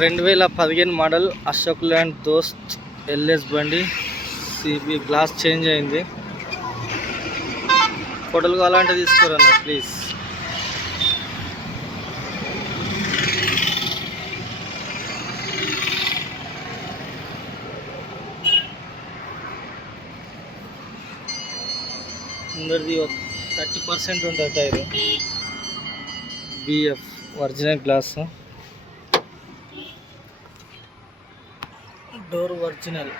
2015 model Ashok Leyland Dost LS బండి. CB glass change అయింది. ఫోటోలు కావాలంటే తీసుకోరన్న ప్లీజ్. ముందరిది 30% ఉంటుంది tyre. BF original glass. Door original.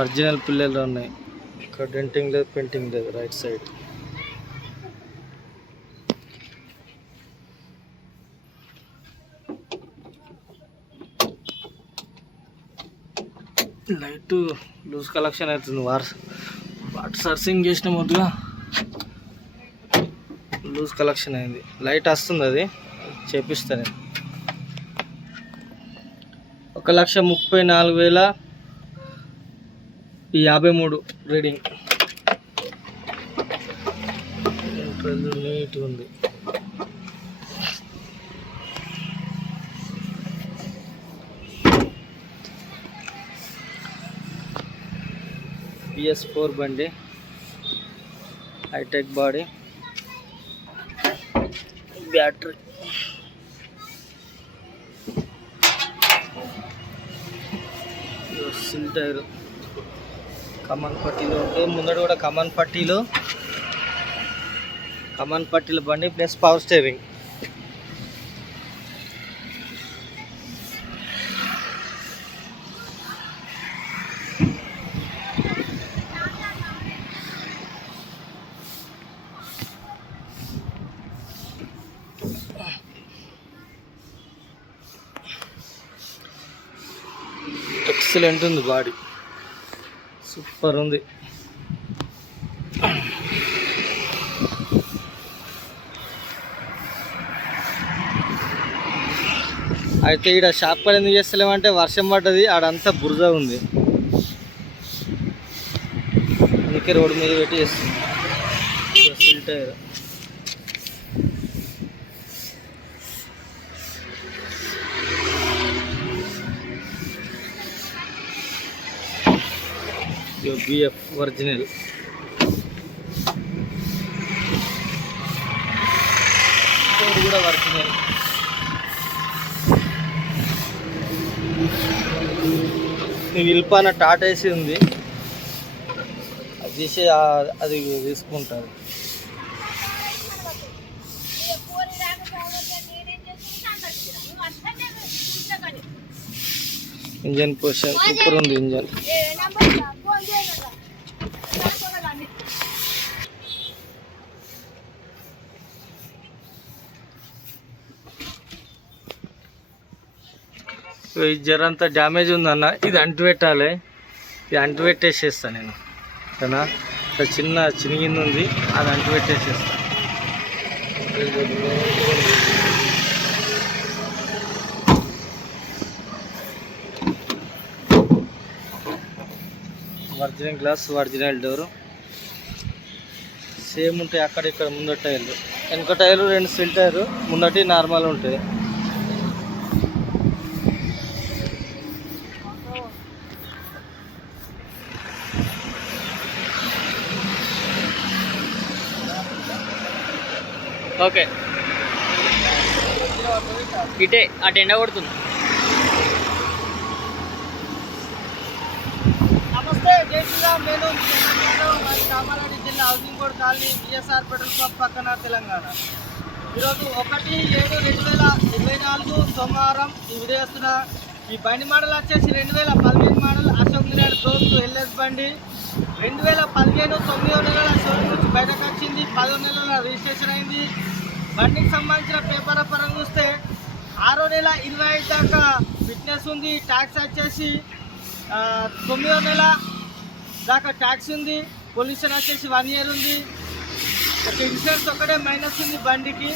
Original పిల్లలు ఉన్నాయి. ఇక్కడ డెంటింగ్ లేదు, పెయింటింగ్ లేదు. Right side light loose collection అవుతుంది. వాటర్ సర్సింగ్ చేసిన ముందుగా లూజ్ కలెక్షన్ అయింది. లైట్ వస్తుంది, అది చేపిస్తాను. 1,34,053 రీడింగ్. నీట్ ఉంది. PS4 బండి, హైటెక్ బాడీ, బ్యాటరీ. సిల్ టైర్ కమాన్ పట్టీలో ఉంటే, ముందర కూడా కమాన్ పట్టీలో బండి ప్లస్ పవర్ స్టీరింగ్. ఎక్సలెంట్ ఉంది, బాడీ సూపర్ ఉంది. అయితే ఇక్కడ షాప్ పని ఎందుకు చేస్తలేమంటే వర్షం పడ్డది, ఆడంతా బురద ఉంది, అందుకే రోడ్డు మీద పెట్టి చేస్తుంది. సిల్ టైర్. BF original. కూడా ఒరిజినల్. విల్పాన టాటా ఏసీ ఉంది, అది తీసి అది తీసుకుంటారు. ఇంజన్ పొజిషన్ సూపర్ ఉంది. ఇంజన్ ఈ జరంతా డ్యామేజ్ ఉందన్న, ఇది అంటు పెట్టాలి. ఇది అంటు పెట్టేసేస్తాను నేను. ఓకేనా, చిన్న చినిగింది ఉంది, అది అంటు పెట్టేసేస్తాను. Original glass, original door same ఉంటాయి. అక్కడ ఇక్కడ ముందర టైర్లు, వెనక టైర్లు 2 సిల్ టైర్లు, ముందటి నార్మల్ ఉంటాయి. ఓకే, ఇటే అటు ఎండ కొడుతుంది. నమస్తే, జై శ్రీరామ్. నేను కామారెడ్డి జిల్లా housing board colony, BSR petrol pump పక్కన, తెలంగాణ. ఈరోజు 1/7/2024 సోమవారం ఈ వీడియో చేస్తున్న. ఈ బండి మోడల్ వచ్చేసి 2015 మోడల్ అశోక్ ల్యాండ్ దోస్త్ ఎల్ఎస్ బండి. 2015 9వ నెలల షోరూమ్ నుంచి బయటకు వచ్చింది, 10వ నెలల రిజిస్ట్రేషన్ అయింది. బండికి సంబంధించిన పేపర్ పరంగా చూస్తే 6వ నెల 25 దాకా ఫిట్నెస్ ఉంది. ట్యాక్స్ వచ్చేసి 9వ నెల దాకా ట్యాక్స్ ఉంది. పొల్యూషన్ వచ్చేసి 1 ఇయర్ ఉంది. ఇన్సూరెన్స్ ఒక్కటే మైనస్ ఉంది బండికి.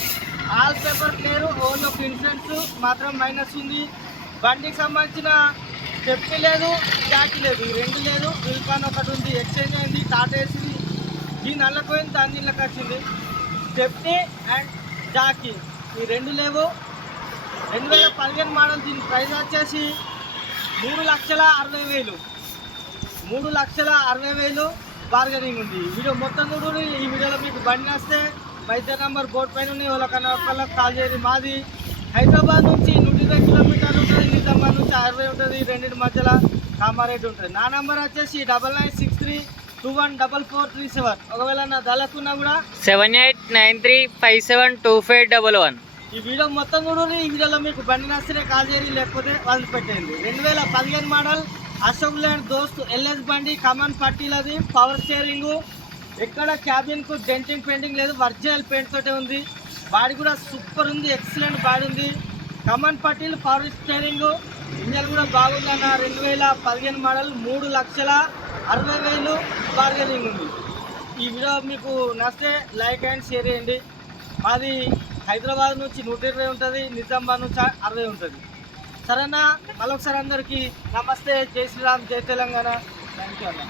ఆల్ పేపర్ క్లియర్, ఓన్ ఒక ఇన్సూరెన్స్ మాత్రం మైనస్ ఉంది. బండికి సంబంధించిన స్టెప్నీ లేదు, జాకీ లేదు, ఈ రెండు లేదు. విల్కాన్ ఒకటి ఉంది, ఎక్స్చేంజ్ అయింది, టాటా ఏసీ దీని అల్లపోయింది, దాని దీనిలోకి వచ్చింది. స్టెప్నీ అండ్ జాకీ ఈ రెండు లేవు. 2015 మోడల్. దీని ప్రైస్ వచ్చేసి 3,60,000. 3,60,000 బార్గెనింగ్ ఉంది. వీడియో మొత్తం చూడు. ఈ వీడియోలో మీకు బండి వస్తే మైతే నంబర్ బోర్డు పైన ఉన్నాయి, వాళ్ళకన్నా ఒకళ్ళకి కాల్ చేయండి. మాది హైదరాబాద్ నుంచి 120 కిలోమీటర్లు ఉంటుంది, నిజామాబాద్ నుంచి 60 ఉంటుంది, రెండింటి మధ్యలో కామారెడ్డి ఉంటుంది. నా నెంబర్ వచ్చేసి 9963214437. ఒకవేళ నా దళకున్నా కూడా 7893572511. ఈ వీడియో మొత్తం చూడు. ఈ వీడియోలో మీకు బండి నచ్చితే కాల్ చేయండి, లేకపోతే వదిలి పెట్టేయండి. 2015 మోడల్ అశోక్ లేలాండ్ దోస్త్ ఎల్ఎస్ బండి, కమాన్ పట్టీలది, పవర్ స్టీరింగ్, ఎక్కడ క్యాబిన్కు డెంటింగ్ పెయింటింగ్ లేదు, ఒరిజినల్ పెయింట్ తోటే ఉంది. బాడీ కూడా సూపర్ ఉంది, ఎక్సలెంట్ బాడీ ఉంది. కమాన్ పట్టీలు, పవర్ స్టీరింగ్, ఇంజన్ కూడా బాగుందన్న. 2015 మోడల్ 3,60,000 బార్గెనింగ్ ఉంది. ఈ వీడియో మీకు నచ్చితే లైక్ అండ్ షేర్ చేయండి. మాది హైదరాబాద్ నుంచి 120 ఉంటుంది, నిజామాబాద్ నుంచి 60 ఉంటుంది. సరేనా? మరొకసారి అందరికీ నమస్తే, జై శ్రీరామ్, జై తెలంగాణ. థ్యాంక్ యూ అన్న.